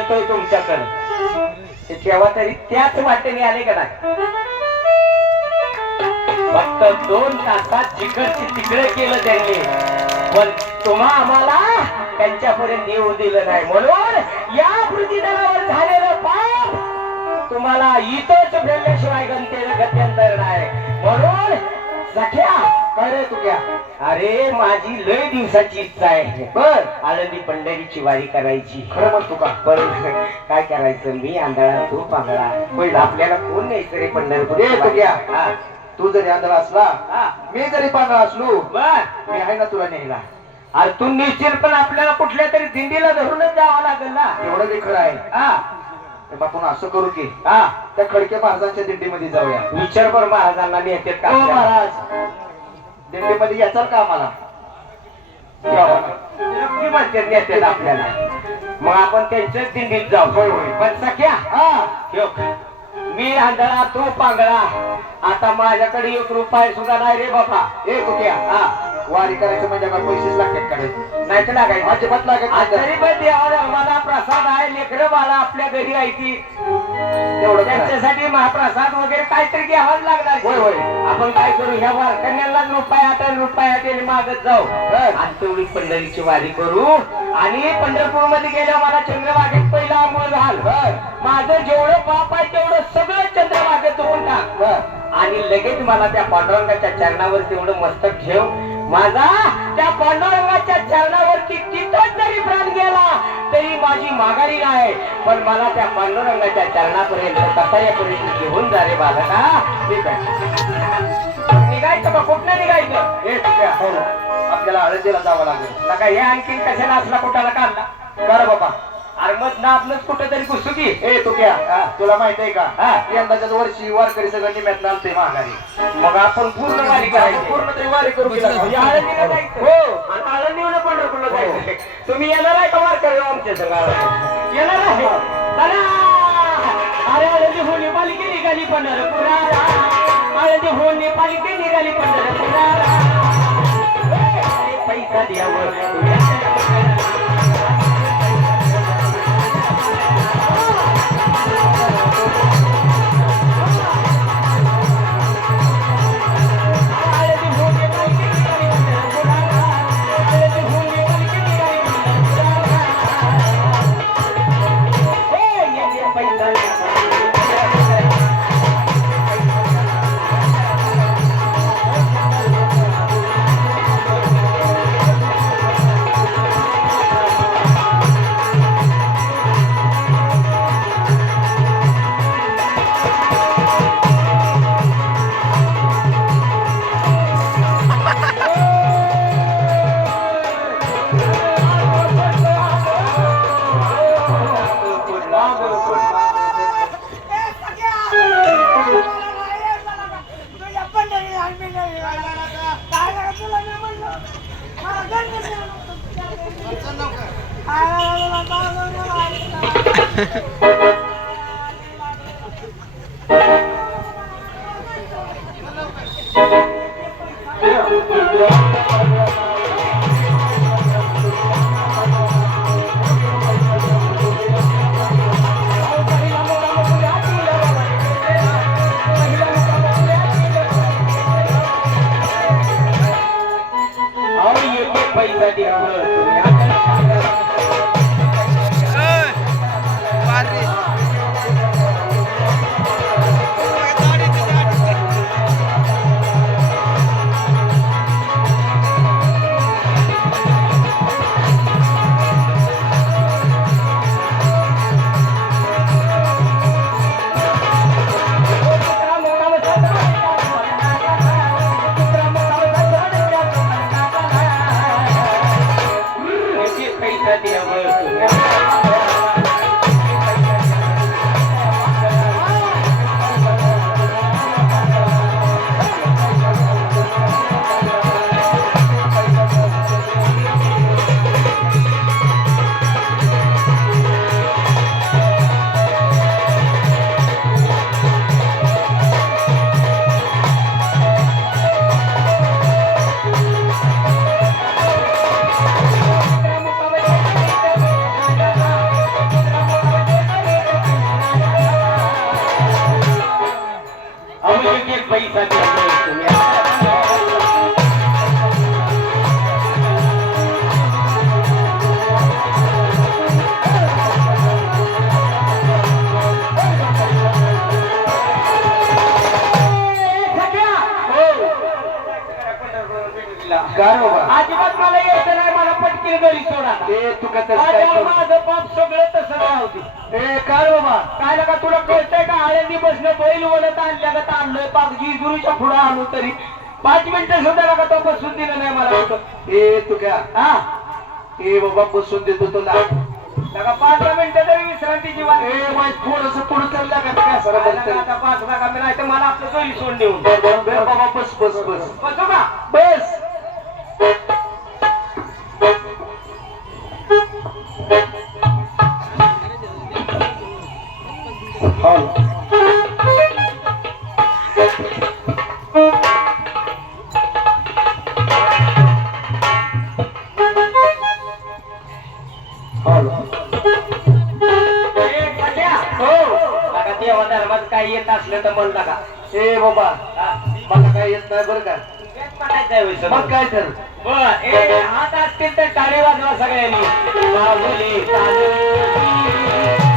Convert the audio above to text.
येतोय तुमच्याकडे ते ठेवा तरी त्याच वाटेने आले का नाही फक्त 2 तासात जिकडची तिकडे केलं त्यांनी पण तुम्हा आम्हाला त्यांच्यापर्यंत येऊ दिलं नाही म्हणून या पृथ्वीतलावर झालेलं पाप तुम्हाला इथंच भेटल्याशिवाय गत्यंतर नाही म्हणून सख्या काय तुझ्या अरे माझी लय दिवसाची इच्छा आहे बर आळंदी पंढरीची वारी करायची खरं म्हणतो का पण काय करायचं मी आंधळा तू पांगळा पण आपल्याला कोण न्यायचं रे पंढरपूर तुझ्या तू जरी आंधळा असला मी जरी पांगळा असलो बर मी आहे ना तुला न्यायला अरे तू निश्चित पण आपल्याला कुठल्या तरी दिंडीला धरूनच जावं लागेल ना एवढं ते खरं आहे आपण असं करू की त्या खडके महाराजांच्या दिंडीमध्ये जाऊया विचार कर महाराजांना नेते का महाराज दिंडीमध्ये याचाल का आम्हाला नक्की म्हणते नेते आपल्याला मग आपण त्यांच्याच दिंडीत जाऊ होय होय पण सख्या मी आंधळा तू पांगळा आता माझ्याकडे 1 रुपया सुद्धा नाही रे बाबा तुक्या वारी करायचं म्हणजे पैसेच लागतात करायचं नाही तर लागायचं अजिबात लागत तरी पण देवाला मला प्रसाद आहे लेकरं बाळा आपल्या घरी आहे ती तेवढं त्यांच्यासाठी महाप्रसाद वगैरे काहीतरी घ्यावाच लागणार होय होय आपण काय करू ह्या वारकऱ्यांना रुपया त्याने मागत जाऊ आणि तेवढी पंढरीची वारी करू आणि पंढरपूर मध्ये गेल्या मला चंद्रभागेत पहिला अंघोळ घाल माझं जेवढं पाप आहे तेवढं सगळं चंद्रभागेत धुवून टाक आणि लगेच मला त्या पांडुरंगाच्या चरणावर तेवढं मस्तक ठेव माझा त्या पांडुरंगाच्या चरणावरती तिथंच जरी प्राण गेला तरी माझी माघारी नाही पण मला त्या पांडुरंगाच्या चरणापर्यंत कसायापर्यंत घेऊन जा रे बालका ठीक आहे निघायचं का कुठनं निघायचं हे आपल्याला आळंदीला जावं लागेल नका हे आणखीन कशाला असला कुठाला काढला कर बाबा अरे मग ना आपलंच कुठेतरी घुसू की तू क्या तुला माहित आहे का यंदाच्या वर्षी वारकरी सगळं निम्यात आणते माघारी मग आपण पूर्ण वारी करायची पूर्ण तरी वारी करू आळंदीला जायचं हो आणि आळंदीला पंढरपूरला जायचं तुम्ही येणार आहे का वारकरी आमच्या संघाला येणार आहे चला अरे आळंदी हो नेपाळी की निघाली पंढरपुराला आळंदी हो नेपाळी की निघाली पंढरपुराला पैसा द्यावं सोडा ए तू कसं काय करू? माझं पाप सगळं तसं राहते ए काय रे बाबा काय नका तुला कळतंय का आळंदी बसणं बैल वळत आणल्या का आणलोय पाक गुरुच्या पुढे आलो तरी 5 मिनिटं सुद्धा नका तो बसून दिलं नाही मला कुठं. ए तू क्या हा ए बाबा बसून देतो तुला नका 5 मिनिटं तरी विश्रांती जीवन ए माय थोडस पुढे चालला का काय सर आता 5 नका मी नाही तर मला आपलं सोयी सोडून देऊन बाबा बस बस बस बसू का बस देवा धर्मात काय येत असलं तर म्हणता का ए बाबा मला काय येत नाही बरं का मग काय तर बर हात असतील तर टाळी वाजवा सगळ्यांनी बाहुली, टाळी.